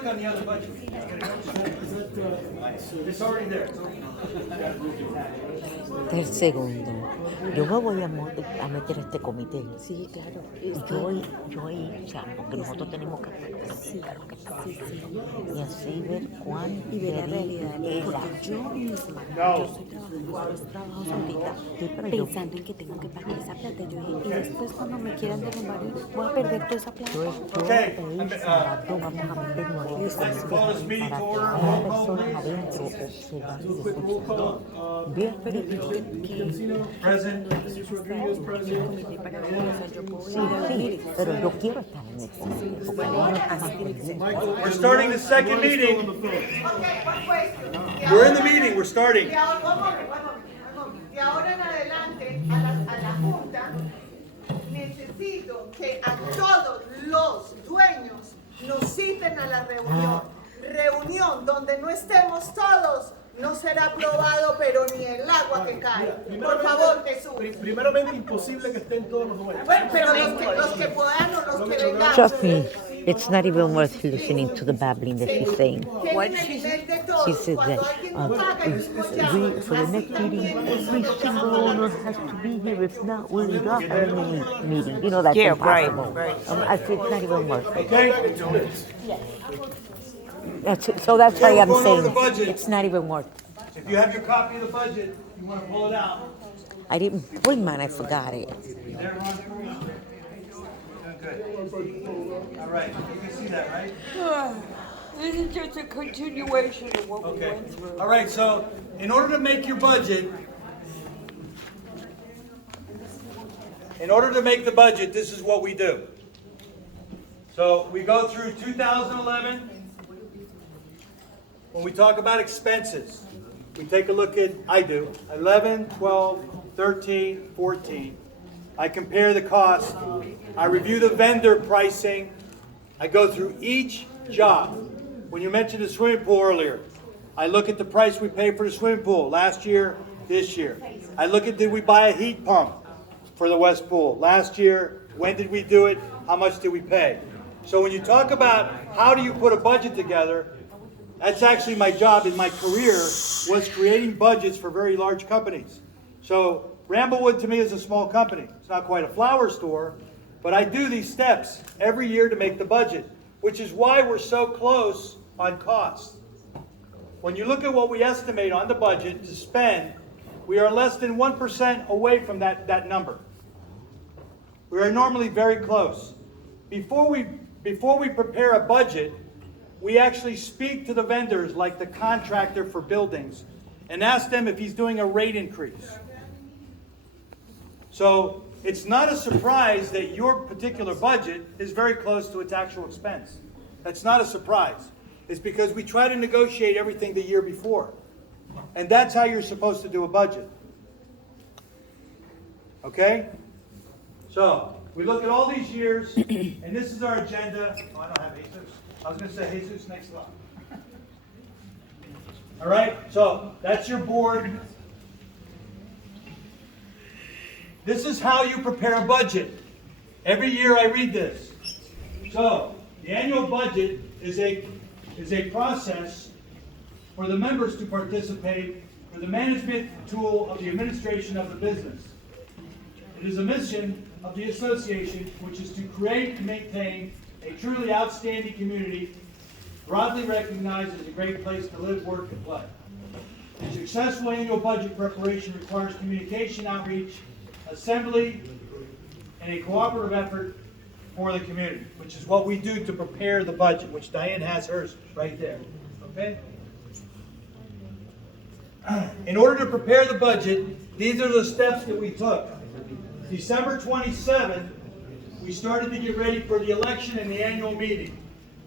click on the other budget. It's already there. El segundo, yo me voy a meter a este comité. Sí, claro. Yo ahí, o sea, porque nosotros tenemos que hacer lo que está pasando. Y así ver cuán Y ver la realidad. es Porque yo misma, yo estoy trabajando ahorita, pensando en que tengo que pagar esa plata. Yo dije, y después cuando me quieran derrumbar, voy a perder toda esa plata. Okay. vamos a meternos en este Let's call this meeting to order. cada Roll call, persona please. adentro observando y Quick roll escuchando. call. Bien, Cancino. Present. Jesus Rodriguez, present. sí, pero yo quiero estar en este sitio, porque no me está más pendiente. We're starting the second Mike's still on meeting. the phone. Okay, one question. We're in the meeting. We're starting. Y ahora, one moment. Y ahora en adelante, a la Junta, necesito que a todos los dueños nos citen a la reunión. Reunión donde no estemos todos, no será aprobado, pero ni el agua que cae. Por favor, Jesús. Primeramente, imposible que estén todos los dueños. Bueno, pero los que puedan o los que vengan. Trust me, it's not even worth listening to the babbling that she's saying. Tienen el nivel de todos. She said Cuando that alguien no paga, el mismo llama. for the next meeting, every single owner has to be here. If not, we'll not have any meeting. You know, that's impossible. I said it's not even worth it. Okay. So that's why I'm Going over the saying budget. it's not even worth it. If you have your copy of the budget, you want to pull it out. I didn't bring mine, I forgot it. There, Ron? Good. All right. You can see that, right? This is just a continuation of what we Okay. went through. All right. So, in order to make your budget, this is what we do. So we go through 2011. When we talk about expenses, we take a look at, I do, 11, 12, 13, 14. I compare the cost. I review the vendor pricing. I go through each job. When you mentioned the swimming pool earlier, I look at the price we paid for the swimming pool last year, this year. I look at, did we buy a heat pump for the West Pool last year? When did we do it? How much did we pay? So when you talk about how do you put a budget together, that's actually my job in my career, was creating budgets for very large companies. So Ramblewood to me is a small company. It's not quite a flower store, but I do these steps every year to make the budget, which is why we're so close on cost. When you look at what we estimate on the budget to spend, we are less than 1% away from that number. We are normally very close. Before we prepare a budget, we actually speak to the vendors, like the contractor for buildings, and ask them if he's doing a rate increase. So it's not a surprise that your particular budget is very close to its actual expense. That's not a surprise. It's because we try to negotiate everything the year before. And that's how you're supposed to do a budget. Okay? So we look at all these years, and this is our agenda. Oh, I don't have Jesus. I was going to say Jesus next month. All right, so that's your board. This is how you prepare a budget. Every year I read this. So the annual budget is a process for the members to participate for the management tool of the administration of the business. It is a mission of the association, which is to create and maintain a truly outstanding community, broadly recognized as a great place to live, work, and play. A successful annual budget preparation requires communication, outreach, assembly, and a cooperative effort for the community, which is what we do to prepare the budget, which Diane has hers right there. Okay? In order to prepare the budget, these are the steps that we took. December 27th, we started to get ready for the election and the annual meeting.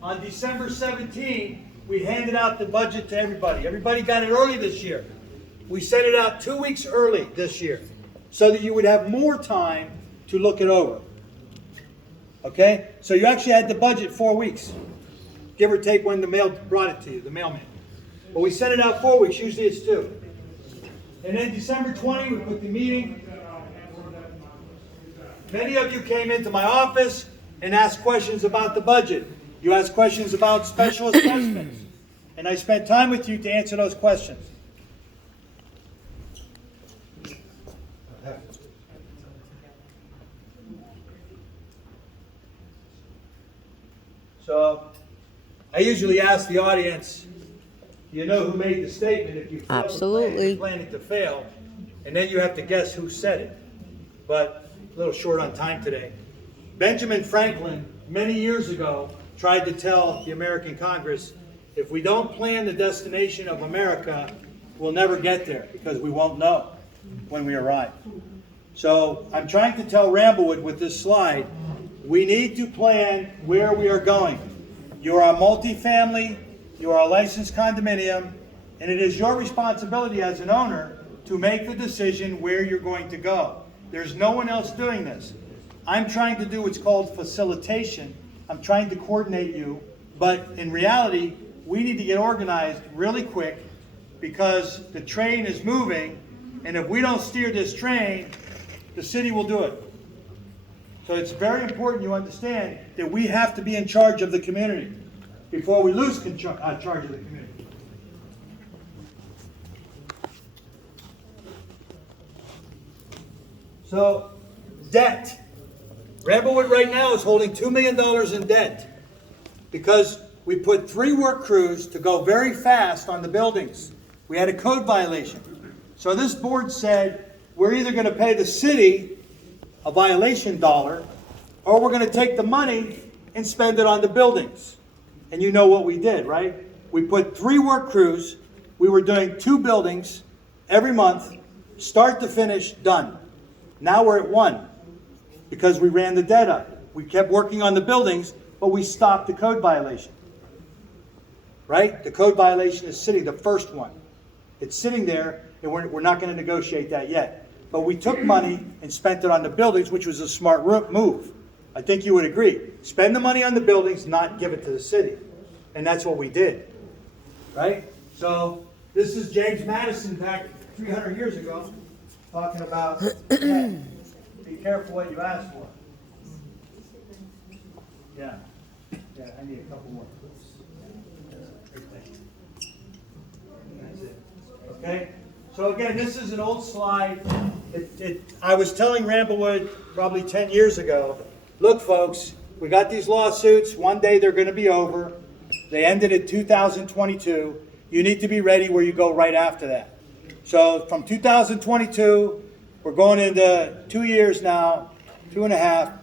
On December 17th, we handed out the budget to everybody. Everybody got it early this year. We sent it out 2 weeks early this year so that you would have more time to look it over. Okay? So you actually had the budget 4 weeks, give or take when the mail brought it to you, the mailman. But we sent it out 4 weeks, usually it's 2. And then December 20, we put the meeting. Many of you came into my office and asked questions about the budget. You asked questions about special assessments, and I spent time with you to answer those questions. So, I usually ask the audience, you know who made the statement if you fail Absolutely. you're planning to fail, and then you have to guess who said it. But a little short on time today. Benjamin Franklin, many years ago, tried to tell the American Congress, if we don't plan the destination of America, we'll never get there because we won't know when we arrive. So I'm trying to tell Ramblewood with this slide, we need to plan where we are going. You are a multifamily, you are a licensed condominium, and it is your responsibility as an owner to make the decision where you're going to go. There's no one else doing this. I'm trying to do what's called facilitation. I'm trying to coordinate you, but in reality, we need to get organized really quick because the train is moving, and if we don't steer this train, the city will do it. So it's very important you understand that we have to be in charge of the community before we lose charge of the community. So, debt. Ramblewood right now is holding $2 million in debt because we put 3 work crews to go very fast on the buildings. We had a code violation. So this board said, we're either going to pay the city a violation dollar, or we're going to take the money and spend it on the buildings. And you know what we did, right? We put 3 work crews. We were doing 2 buildings every month, start to finish, done. Now we're at 1 because we ran the debt up. We kept working on the buildings, but we stopped the code violation. Right? The code violation is sitting, the first one. It's sitting there, and we're not going to negotiate that yet. But we took money and spent it on the buildings, which was a smart move. I think you would agree. Spend the money on the buildings, not give it to the city. And that's what we did. Right? So this is James Madison back 300 years ago talking about debt. Be careful what you ask for. Yeah. Yeah, I need a couple more. That's it. Okay? So again, this is an old slide. I was telling Ramblewood probably 10 years ago, look folks, we got these lawsuits. One day they're going to be over. They ended in 2022. You need to be ready where you go right after that. So from 2022, we're going into 2 years now, 2.5.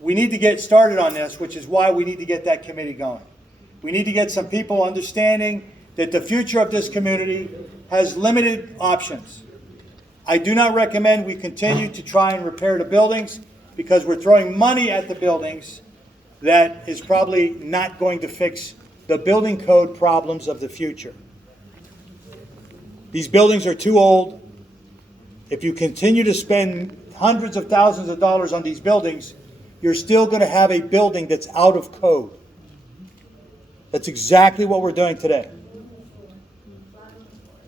We need to get started on this, which is why we need to get that committee going. We need to get some people understanding that the future of this community has limited options. I do not recommend we continue to try and repair the buildings because we're throwing money at the buildings that is probably not going to fix the building code problems of the future. These buildings are too old. If you continue to spend hundreds of thousands of dollars on these buildings, you're still going to have a building that's out of code. That's exactly what we're doing today.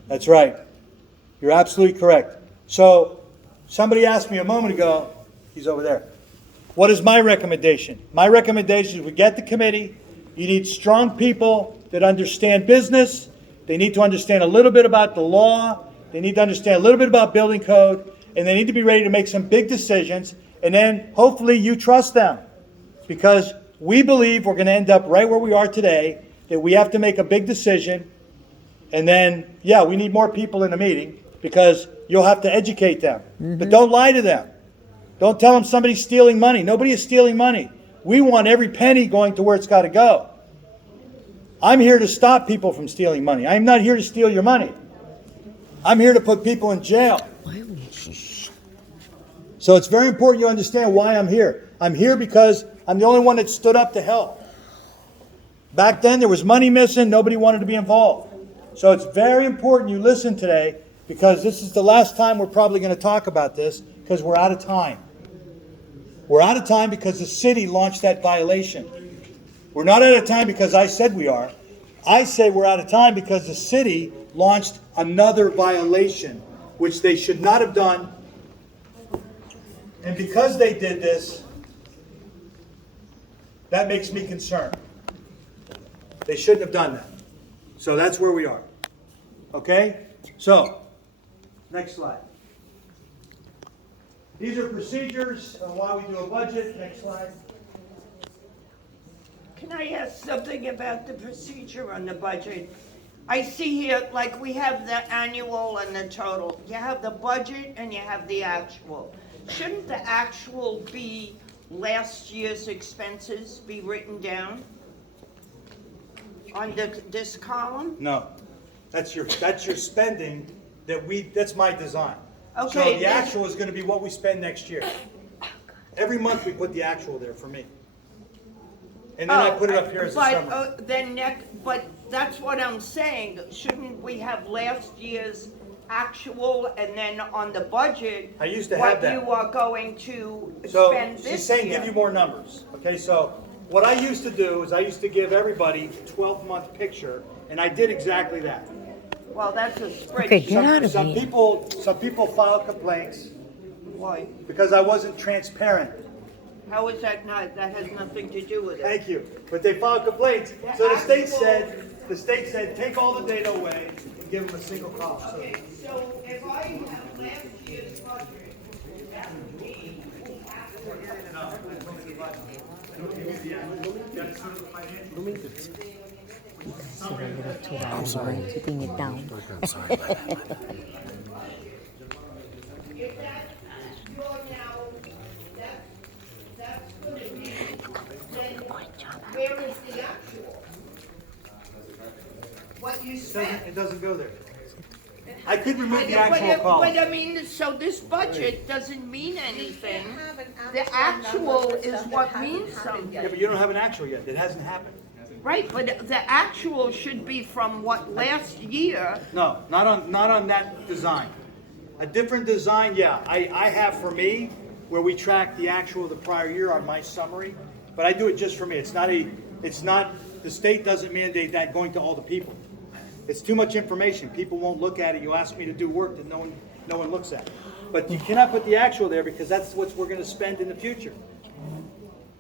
That's right. You're absolutely correct. So, somebody asked me a moment ago, he's over there, what is my recommendation? My recommendation is we get the committee. You need strong people that understand business. They need to understand a little bit about the law. They need to understand a little bit about building code. And they need to be ready to make some big decisions. And then hopefully you trust them. Because we believe we're going to end up right where we are today, that we have to make a big decision. And then, yeah, we need more people in the meeting because you'll have to educate them. But don't lie to them. Don't tell them somebody's stealing money. Nobody is stealing money. We want every penny going to where it's got to go. I'm here to stop people from stealing money. I'm not here to steal your money. I'm here to put people in jail. So it's very important you understand why I'm here. I'm here because I'm the only one that stood up to help. Back then there was money missing. Nobody wanted to be involved. So it's very important you listen today because this is the last time we're probably going to talk about this because we're out of time. We're out of time because the city launched that violation. We're not out of time because I said we are. I say we're out of time because the city launched another violation, which they should not have done. And because they did this, that makes me concerned. They shouldn't have done that. So that's where we are. Okay? So, next slide. These are procedures on why we do a budget. Next slide. Can I ask something about the procedure on the budget? I see here, like, we have the annual and the total. You have the budget and you have the actual. Shouldn't the actual be last year's expenses be written down on this column? No. That's your spending that's my design. So Okay, the then- actual is gonna be what we spend next year. Every month we put the actual there for me. And then I put it up here as a summary. But that's what I'm saying. Shouldn't we have last year's actual and then on the budget? I used to have that. What you are going to So spend this year? she's saying give you more numbers. Okay, so what I used to do is I used to give everybody a 12-month picture, and I did exactly that. Well, that's a spreadsheet. Okay, get out of Some here. people filed complaints Why? because I wasn't transparent. How is that not, that has nothing to do with it? Thank you. But they filed complaints. So the state said, take all the data away and give them a single column. So Okay, so if I have last year's budget, that would be the actual. So a little too loud. I'm keeping it down. If that's your now, that's gonna be, then where is the actual? What you spent? it doesn't go there. I could remove the But actual column. I mean, so this budget doesn't mean anything. The actual is what means something. Yeah, but you don't have an actual yet. It hasn't happened. Right, but the actual should be from what last year. No, not on that design. A different design, yeah. I have for me, where we track the actual of the prior year on my summary, but I do it just for me. It's not, the state doesn't mandate that going to all the people. It's too much information. People won't look at it. You ask me to do work that no one looks at. But you cannot put the actual there because that's what we're gonna spend in the future.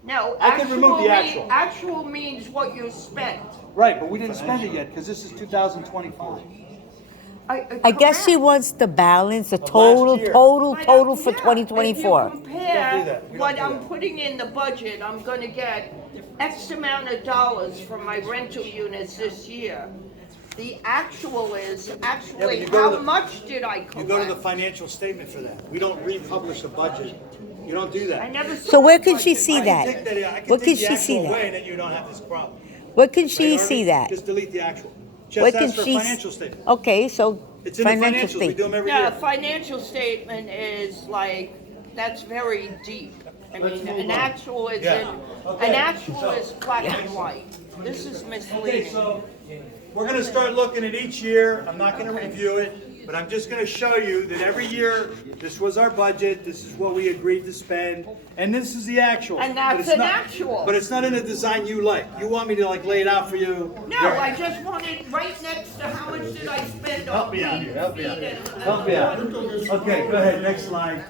No, I can remove the actual. Actual means what you spent. Right, but we didn't spend it yet because this is 2025. I guess she wants the balance, the last total, year. total for Yeah, 2024. If you We don't do compare that. We don't what do I'm that. putting in the budget, I'm gonna get X amount of dollars from my rental units this year. The actual is actually, you go how to the- much did I You collect? go to the financial statement for that. We don't republish a budget. You don't do that. I never So saw where the can she budget. see I that? can take that, I can Where take can the she see actual away that? and then you don't have this problem. Where can she Right, see Harvey? that? Just delete the actual. Where Just can ask for she? financial statement. Okay, so It's in the financial financials. We do them statement. every Yeah, year. financial statement is like, that's very deep. I Let's mean, move an on. actual is Yeah. Okay. an actual So- is black and white. This is Okay, misleading. so we're gonna start looking at each year. I'm not gonna review it, but I'm just gonna show you that every year, this was our budget, this is what we agreed to spend, and this is the actual. And But that's it's an not- actual. But it's not in a design you like. You want me to like lay it out for you? No, I just wanted right next to how much did I spend on Help me out here, help me out. feed and- Help me out. Okay, go ahead, next slide.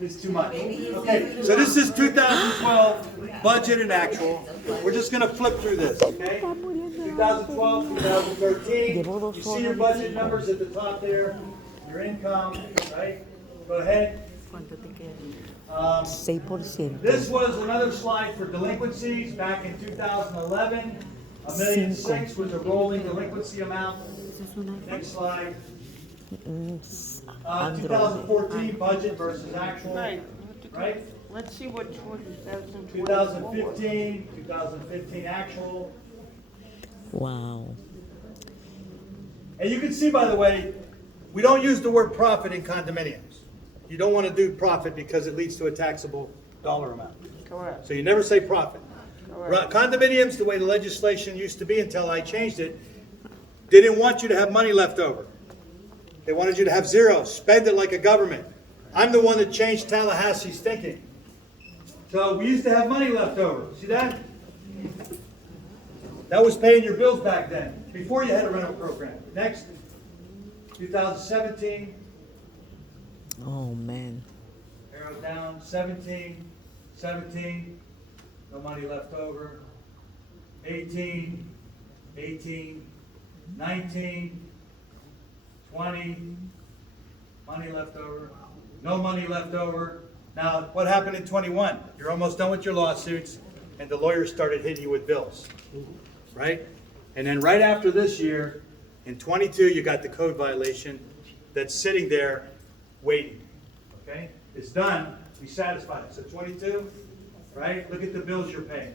It's too much. Okay, so this is 2012 budget and actual. We're just gonna flip through this, okay? 2012, 2013. You see your budget numbers at the top there, your income, right? Go ahead. 6%. This was another slide for delinquencies back in 2011. $1,006,000 was a rolling delinquency amount. Next slide. 2014 budget versus actual, Right. right? Let's see what 2024. 2015 actual. Wow. And you can see, by the way, we don't use the word profit in condominiums. You don't want to do profit because it leads to a taxable dollar amount. Correct. So you never say profit. Correct. Condominiums, the way the legislation used to be until I changed it, they didn't want you to have money left over. They wanted you to have zero, spend it like a government. I'm the one that changed Tallahassee's thinking. So we used to have money left over. See that? That was paying your bills back then, before you had a rental program. Next, 2017, Oh man. arrow down, 17, no money left over. 18, 18, 19, 20, money left over, no money left over. Now, what happened in 21? You're almost done with your lawsuits, and the lawyers started hitting you with bills, right? And then right after this year, in 22, you got the code violation that's sitting there waiting, okay? It's done, be satisfied. So 22, right? Look at the bills you're paying.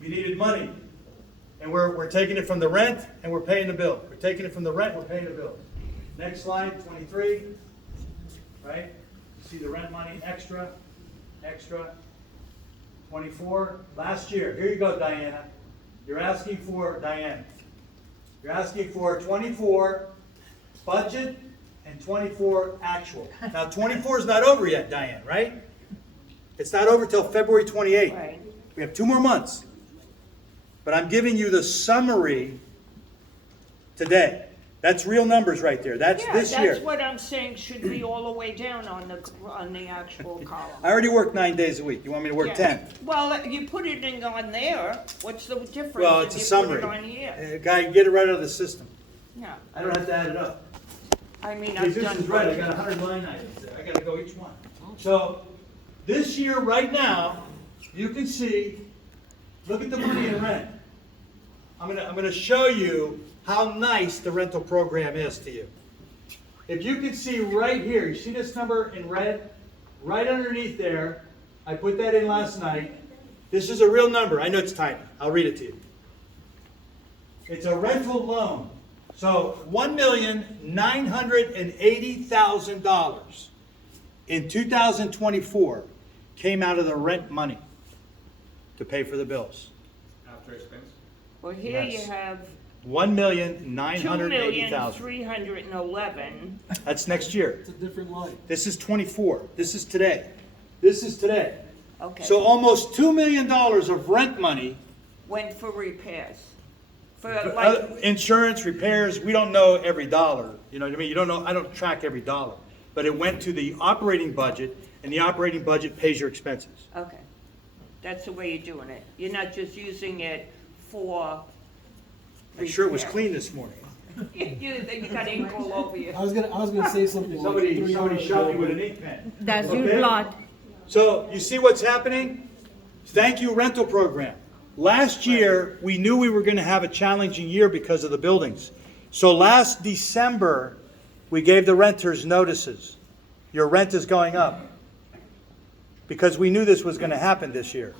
You needed money, and we're taking it from the rent, and we're paying the bill. We're taking it from the rent, we're paying the bill. Next slide, 23, right? You see the rent money, extra, 24. Last year, here you go, Diana. You're asking for, Diane, you're asking for 24 budget and 24 actual. Now, 24 is not over yet, Diane, right? It's not over till February 28th. Right. We have 2 more months. But I'm giving you the summary today. That's real numbers right there. That's Yeah, this year. that's what I'm saying should be all the way down on the actual column. I already work 9 days a week. You want me to work Yeah. 10? Well, you put it in on there, what's the difference? Well, if it's a you summary. Put it on here? Guy, get it right out of the system. No, I don't have to add it up. I mean, Because I've this done. is right, I got 100 line items there, I gotta go each one. So, this year, right now, you can see, look at the money in rent. I'm gonna show you how nice the rental program is to you. If you can see right here, you see this number in red? Right underneath there, I put that in last night. This is a real number, I know it's tiny, I'll read it to you. It's a rental loan. So $1,980,000 in 2024 came out of the rent money to pay for the bills. After expense? Well, here you Yes. have $1,980,000. 2,311,000. That's next year. It's a different line. This is 24. This is today. This is today. Okay. So almost $2 million of rent money, Went for repairs. For like, insurance, repairs, we don't know every dollar. You know what I mean? You don't know, I don't track every dollar. But it went to the operating budget, and the operating budget pays your expenses. okay. That's the way you're doing it. You're not just using it for. I'm sure it was repair. clean this morning. You got ink all over you. I was gonna say something. like Somebody 3 shot hours me ago. with an ink pen. That's Okay? your plot. So you see what's happening? Thank you, rental program. Last year, we knew we were going to have a challenging year because of the buildings. So last December, we gave the renters notices. Your rent is going up. Because we knew this was going to happen this year.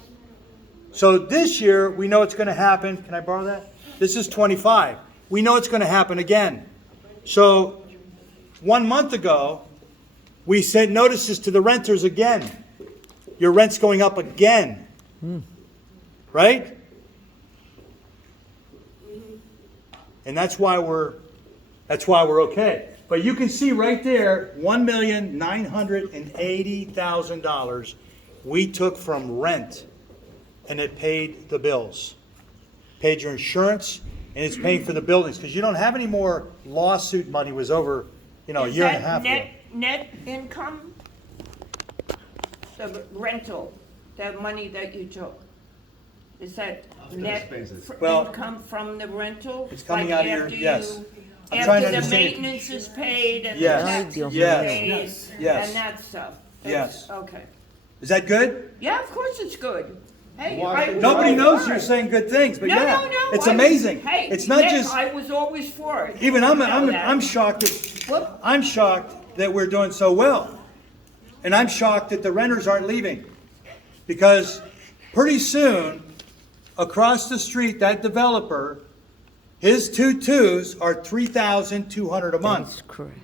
So this year, we know it's going to happen. Can I borrow that? This is 25. We know it's going to happen again. So 1 month ago, we sent notices to the renters again. Your rent's going up again. Right? And that's why we're okay. But you can see right there, $1,980,000 we took from rent, and it paid the bills. Paid your insurance, and it's paying for the buildings, because you don't have any more lawsuit money. It was over, a year and a half ago. Net income? The rental, the money that you took? Is that net Well, income from the rental? it's coming Like out of your- after yes. you- I'm trying to After the understand. maintenance is paid and the Yes. taxes are Yes. paid Yes. and that stuff? Yes. Okay. Is that good? Yeah, of course it's good. Hey, Nobody knows you're saying good things, but No, yeah, no, no. it's amazing. Hey, It's not yes, just, I was always for it. even You know that. I'm shocked Whoop. that we're doing so well. And I'm shocked that the renters aren't leaving. Because pretty soon, across the street, that developer, his 2 are $3,200 a month. That's correct.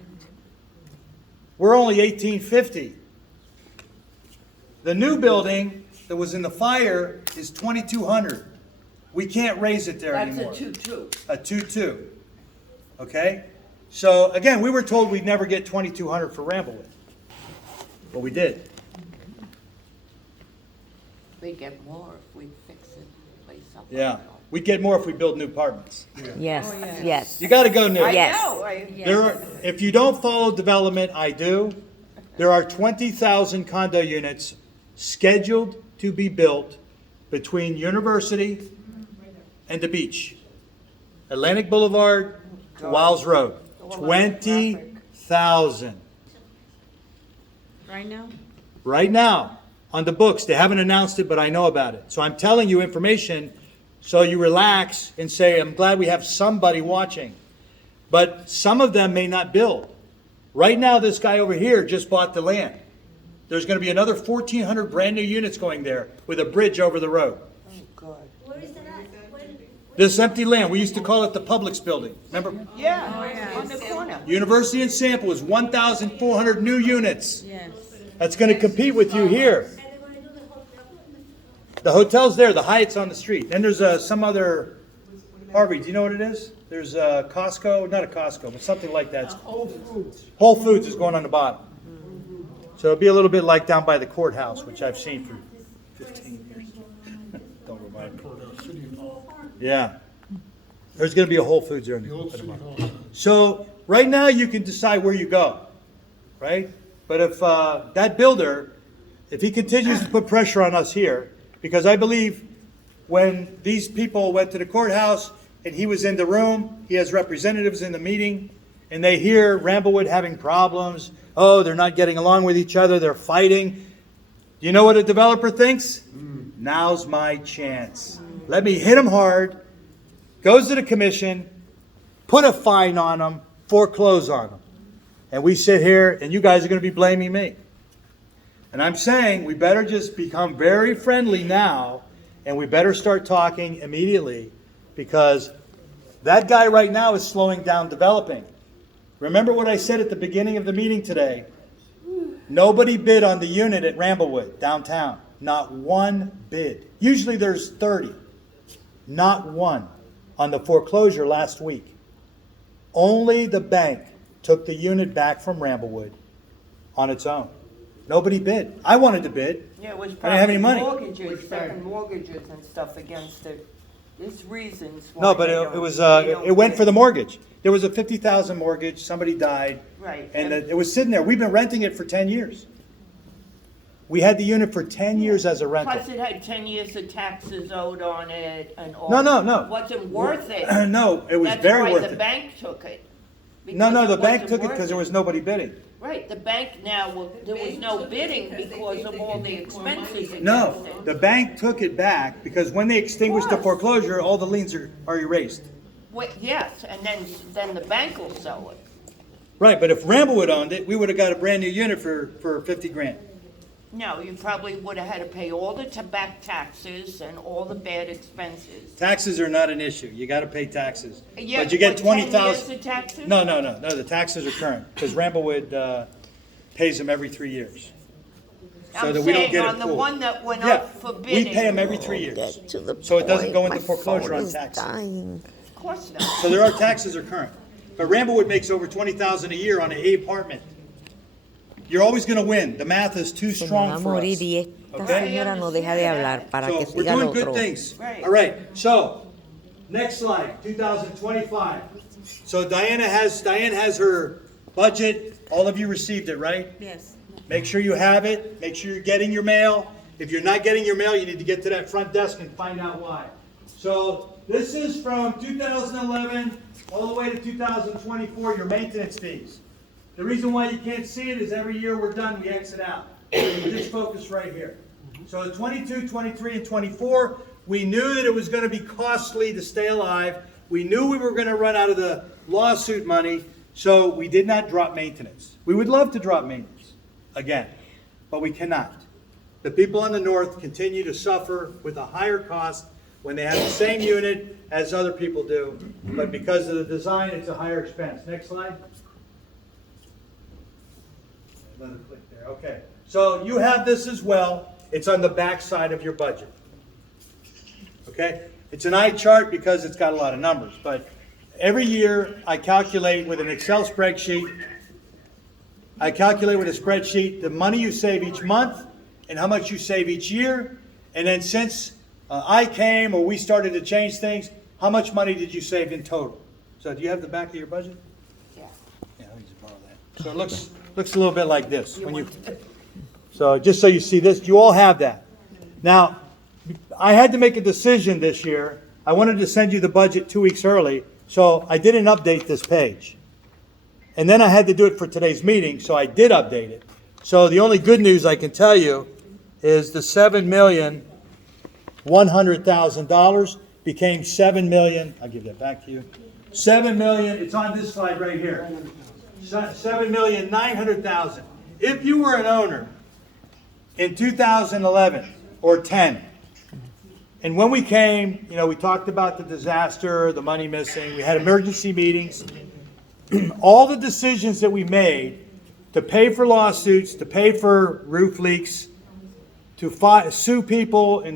We're only $1,850. The new building that was in the fire is $2,200. We can't raise it there That's anymore. a 2-2. A 2-2. Okay? So again, we were told we'd never get $2,200 for Ramblewood. But we did. We get more if we fix it, place up. Yeah. We'd get more if we build new apartments. Yes, yes. You gotta go new. I Yes. know. There are, if you don't follow development, I do. There are 20,000 condo units scheduled to be built between University and the beach. Atlantic Boulevard to Wiles Road. 20,000. Right now? Right now, on the books. They haven't announced it, but I know about it. So I'm telling you information so you relax and say, I'm glad we have somebody watching. But some of them may not build. Right now, this guy over here just bought the land. There's going to be another 1,400 brand new units going there with a bridge over the road. This empty land, we used to call it the Publix building. Remember? Yeah, on the corner. University and Sample is 1,400 new units. Yes. That's going to compete with you here. The hotel's there, the Hyatt's on the street. Then there's some other, Harvey, do you know what it is? There's a Costco, not a Costco, but something like that. Whole Foods. Whole Foods is going on the bottom. So it'll be a little bit like down by the courthouse, which I've seen for 15 years. Don't remind me. Yeah. There's going to be a Whole Foods there in the bottom. So right now you can decide where you go, right? But if that builder, if he continues to put pressure on us here, because I believe when these people went to the courthouse and he was in the room, he has representatives in the meeting, and they hear Ramblewood having problems. Oh, they're not getting along with each other. They're fighting. You know what a developer thinks? Now's my chance. Let me hit them hard. Goes to the commission, put a fine on them, foreclose on them. And we sit here, and you guys are going to be blaming me. And I'm saying we better just become very friendly now, and we better start talking immediately, because that guy right now is slowing down developing. Remember what I said at the beginning of the meeting today. Nobody bid on the unit at Ramblewood downtown. Not one bid. Usually there's 30. Not one on the foreclosure last week. Only the bank took the unit back from Ramblewood on its own. Nobody bid. I wanted to bid. Yeah, it was I didn't have any money. mortgages, second mortgages and stuff against it. There's reasons why. No, but they it don't- was they don't it went do for the mortgage. There was a 50,000 mortgage. Somebody died. Right. And it was sitting there. We've been renting it for 10 years. We had the unit for 10 years as a rental. Plus it had 10 years of taxes owed on it and all. No. It wasn't worth it. No, it was very worth That's why the it. bank took it. No, Because the it bank wasn't took it worth because there was nobody bidding. Right, the bank now, there was no bidding because of all the expenses against No, it. the bank took it back because when they extinguished the Of course. foreclosure, all the liens are erased. Yes, and then the bank will sell it. Right, but if Ramblewood owned it, we would have got a brand new unit for 50 grand. No, you probably would have had to pay all the back taxes and all the bad expenses. Taxes are not an issue. You got to pay taxes. Yeah, But you get what, 10 20,000. years of taxes? No, the taxes are current because Ramblewood pays them every 3 years. So I'm that we don't saying get it on the pooled. one that went Yeah, up for we bidding. pay them every 3 years. Get to the So it doesn't go point. into My foreclosure phone on is taxes. dying. Of course not. So there are taxes are current. But Ramblewood makes over 20,000 a year on an A apartment. You're always going to win. The math is too Se me va a strong for us. morir y esta Okay? señora no deja de hablar para que So we're siga el doing good otro. things. Right. All right. So next slide, 2025. So Diane has her budget. All of you received it, right? Yes. Make sure you have it. Make sure you're getting your mail. If you're not getting your mail, you need to get to that front desk and find out why. So this is from 2011 all the way to 2024, your maintenance fees. The reason why you can't see it is every year we're done, we exit out. So you just focus right here. So 22, 23, and 24, we knew that it was going to be costly to stay alive. We knew we were going to run out of the lawsuit money, so we did not drop maintenance. We would love to drop maintenance again, but we cannot. The people on the north continue to suffer with a higher cost when they have the same unit as other people do, but because of the design, it's a higher expense. Next slide. Let it click there. Okay. So you have this as well. It's on the back side of your budget. Okay? It's an eye chart because it's got a lot of numbers, but every year I calculate with an Excel spreadsheet. I calculate with a spreadsheet the money you save each month and how much you save each year. And then since I came or we started to change things, how much money did you save in total? So do you have the back of your budget? Yeah. Yeah, let me just borrow that. So it looks a little bit like this. So just so you see this, you all have that. Now, I had to make a decision this year. I wanted to send you the budget 2 weeks early, So I didn't update this page. And then I had to do it for today's meeting, so I did update it. So the only good news I can tell you is the $7,100,000 became $7,000,000. I'll give that back to you. 7,000,000. It's on this slide right here. 7,900,000. If you were an owner in 2011 or 10, and when we came, we talked about the disaster, the money missing. We had emergency meetings. All the decisions that we made to pay for lawsuits, to pay for roof leaks, to sue people and